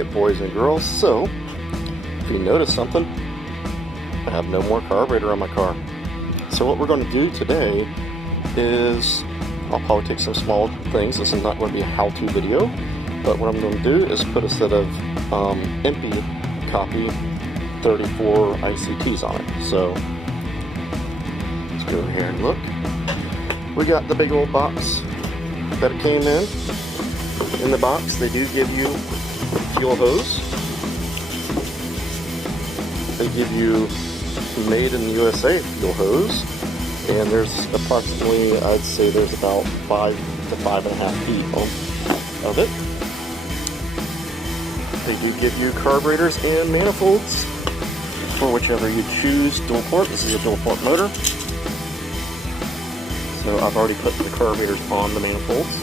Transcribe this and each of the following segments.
Alright, boys and girls, so if you notice something, I have no more carburetor on my car. So what we're going to do today is, I'll probably take some small things. This is not going to be a how-to video, but what I'm going to do is put a set of Empi copy 34 ICTs on it. So let's go here and look. We got the big old box that it came in. In the box, they do give you fuel hose. They give you made in the USA fuel hose, and there's approximately, I'd say there's about 5 to 5.5 feet of it. They do give you carburetors and manifolds for whichever you choose. Dual port. This is a dual port motor. So I've already put the carburetors on the manifolds.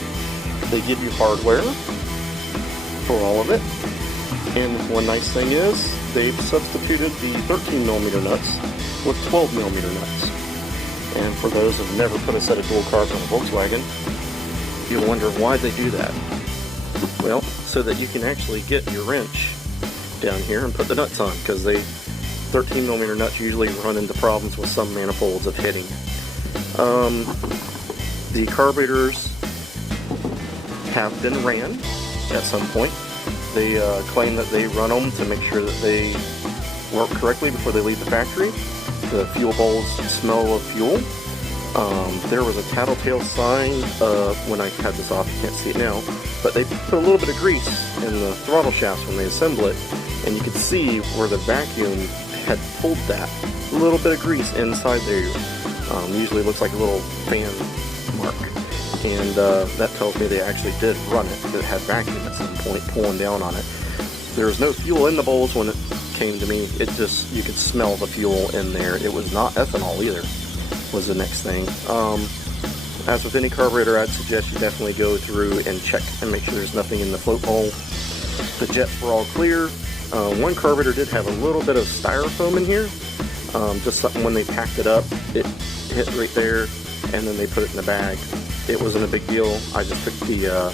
They give you hardware for all of it. And one nice thing is they've substituted the 13mm nuts with 12mm nuts. And for those who've never put a set of dual carbs on a Volkswagen, you'll wonder why they do that. Well, so that you can actually get your wrench down here and put the nuts on, because they 13mm nuts usually run into problems with some manifolds of hitting. The carburetors have been ran at some point. They claim that they run them to make sure that they work correctly before they leave the factory. The fuel bowls smell of fuel. There was a tattletale sign when I had this off, you can't see it now, but they put a little bit of grease in the throttle shafts when they assemble it, and you could see where the vacuum had pulled that. A little bit of grease inside there. Usually looks like a little fan mark. And that tells me they actually did run it. It had vacuum at some point pulling down on it. There was no fuel in the bowls when it came to me. It just, you could smell the fuel in there. It was not ethanol either, was the next thing. As with any carburetor, I'd suggest you definitely go through and check and make sure there's nothing in the float hole. The jets were all clear. One carburetor did have a little bit of styrofoam in here. Just something when they packed it up, it hit right there, and then they put it in the bag. It wasn't a big deal. I just took the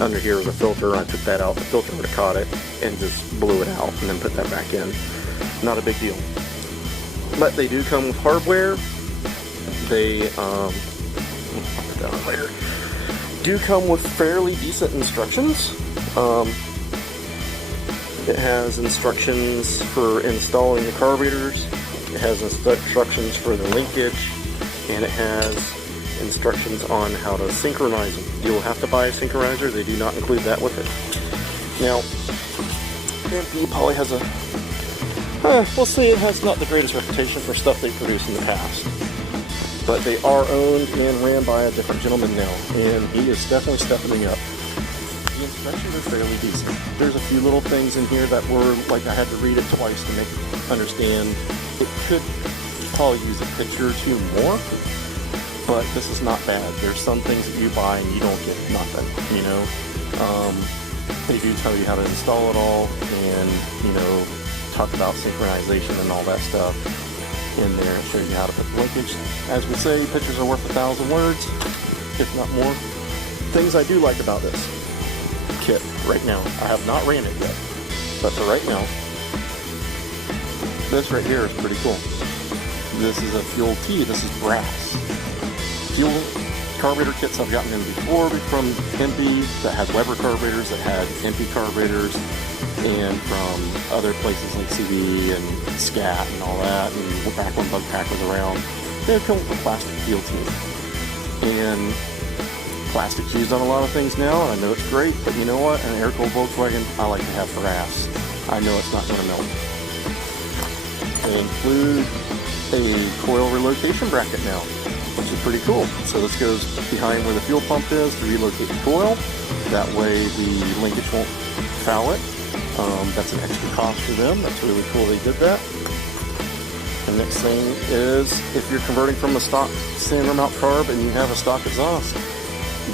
under here was a filter. I took that out. The filter would have caught it and just blew it out, and then put that back in. Not a big deal. But they do come with hardware. They I'll put that on later. Do come with fairly decent instructions. It has instructions for installing the carburetors. It has instructions for the linkage, and it has instructions on how to synchronize them. You will have to buy a synchronizer. They do not include that with it. Now, Empi probably has a, we'll say it has not the greatest reputation for stuff they produced in the past. But they are owned and ran by a different gentleman now, and he is definitely stepping up. The instructions are fairly decent. There's a few little things in here that were, like, I had to read it twice to make it understand. It could probably use a picture or two more, but this is not bad. There's some things that you buy and you don't get nothing, you know. They do tell you how to install it all, and, you know, talk about synchronization and all that stuff in there, and show you how to put the linkage. As we say, pictures are worth 1,000 words, if not more. Things I do like about this kit right now, I have not ran it yet, but for right now, this right here is pretty cool. This is a fuel T. This is brass. Fuel carburetor kits I've gotten in before from Empi that had Weber carburetors, that had Empi carburetors, and from other places like CD and Scat and all that, and back when Bug Pack was around, they would come with a plastic fuel T. And plastic's used on a lot of things now, and I know it's great, but you know what? An air-cooled Volkswagen, I like to have brass. I know it's not going to melt. They include a Coil relocation bracket now, which is pretty cool. So this goes behind where the fuel pump is to relocate the coil. That way the linkage won't foul it. That's an extra cost for them. That's really cool they did that. The next thing is, if you're converting from a stock standard mount carb and you have a stock exhaust,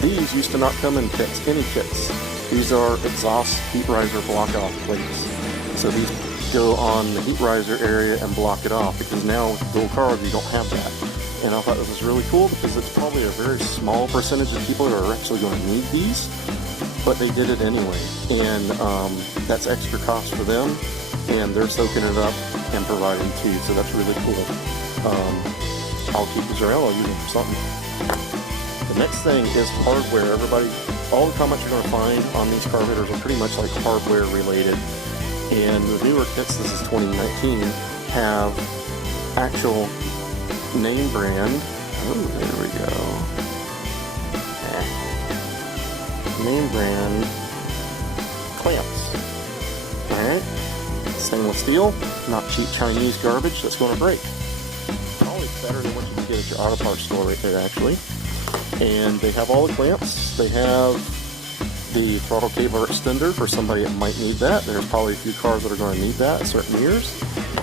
these used to not come in kits, any kits. These are exhaust heat riser block off plates. So these go on the heat riser area and block it off, because now with dual carb you don't have that. And I thought this was really cool, because it's probably a very small percentage of people that are actually going to need these. but they did it anyway, and that's extra cost for them, and they're soaking it up and providing too, so that's really cool. I'll keep these around, I'll use them for something. The next thing is hardware. Everybody, all the comments you're going to find on these carburetors are pretty much like hardware related, and the newer kits, this is 2019, have actual name brand. Oh, there we go. Name brand clamps. Alright, stainless steel, not cheap Chinese garbage that's going to break. Always better than what you can get at your auto parts store right there, actually. And they have all the clamps. They have the throttle cable extender for somebody that might need that. There's probably a few cars that are going to need that at certain years.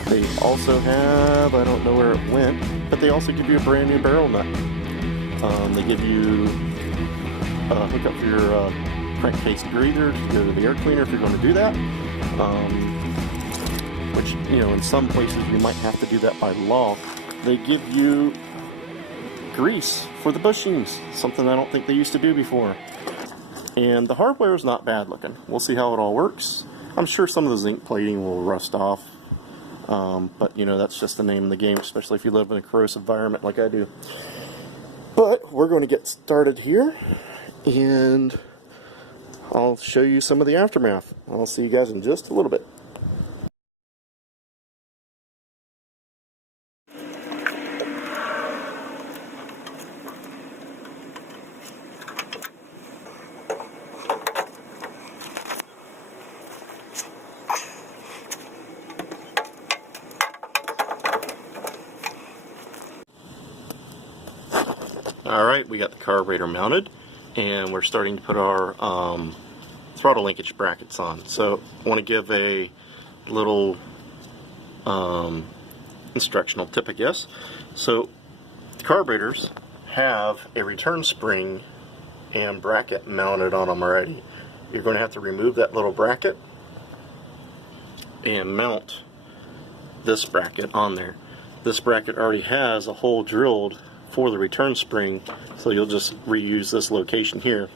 They also have, I don't know where it went, but they also give you a brand new barrel nut. They give you a hookup for your crankcase breather to go to the air cleaner if you're going to do that. Which, you know, in some places you might have to do that by law. They give you grease for the bushings, something I don't think they used to do before. And the hardware is not bad looking. We'll see how it all works. I'm sure some of the zinc plating will rust off, but you know, that's just the name of the game, especially if you live in a corrosive environment like I do. But we're going to get started here, and I'll show you some of the aftermath. I'll see you guys in just a little bit. Alright, we got the carburetor mounted, and we're starting to put our throttle linkage brackets on. So I want to give a little instructional tip, I guess. So carburetors have a return spring and bracket mounted on them already. You're going to have to remove that little bracket and mount this bracket on there. This bracket already has a hole drilled for the return spring, so you'll just reuse this location here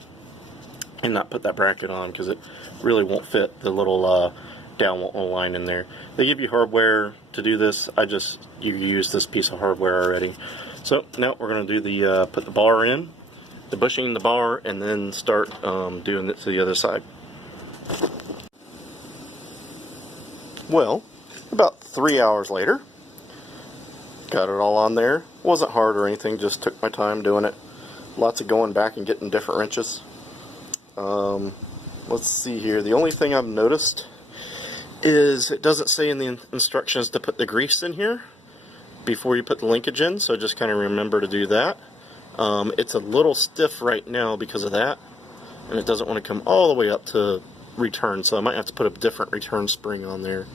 and not put that bracket on, because it really won't fit the little downward line in there. They give you hardware to do this. You use this piece of hardware already. So now we're going to do the put the bar in, the bushing in the bar, and then start doing it to the other side. Well, about 3 hours later, got it all on there. Wasn't hard or anything, just took my time doing it. Lots of going back and getting different wrenches. Let's see here. The only thing I've noticed is it doesn't say in the instructions to put the grease in here before you put the linkage in, so just kind of remember to do that. It's a little stiff right now because of that, and it doesn't want to come all the way up to return, so I might have to put a different return spring on there.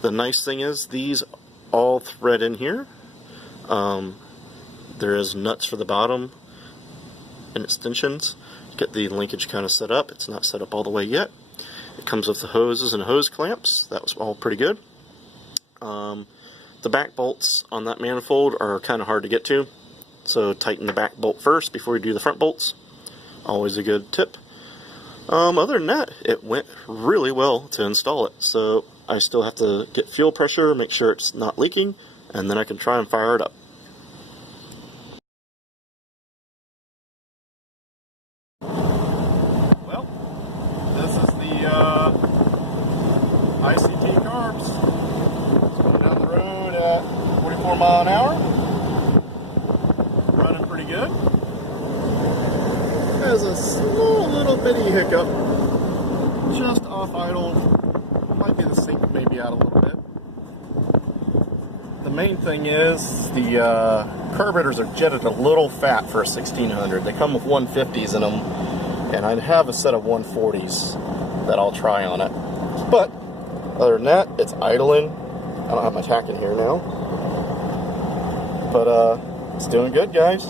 The nice thing is these all thread in here. There is nuts for the bottom and extensions. Get the linkage kind of set up. It's not set up all the way yet. It comes with the hoses and hose clamps. That was all pretty good. The back bolts on that manifold are kind of hard to get to, so tighten the back bolt first before you do the front bolts. Always a good tip. Other than that, it went really well to install it. So I still have to get fuel pressure, make sure it's not leaking, and then I can try and fire it up. Well, this is the ICT carbs. It's going down the road at 44 miles an hour. Running pretty good. There's a small little bitty hiccup just off idle. Might be the sink maybe out a little bit. The main thing is the carburetors are jetted a little fat for a 1600. They come with 150s in them, and I have a set of 140s that I'll try on it. But other than that, it's idling. I don't have my tack in here now, but it's doing good, guys.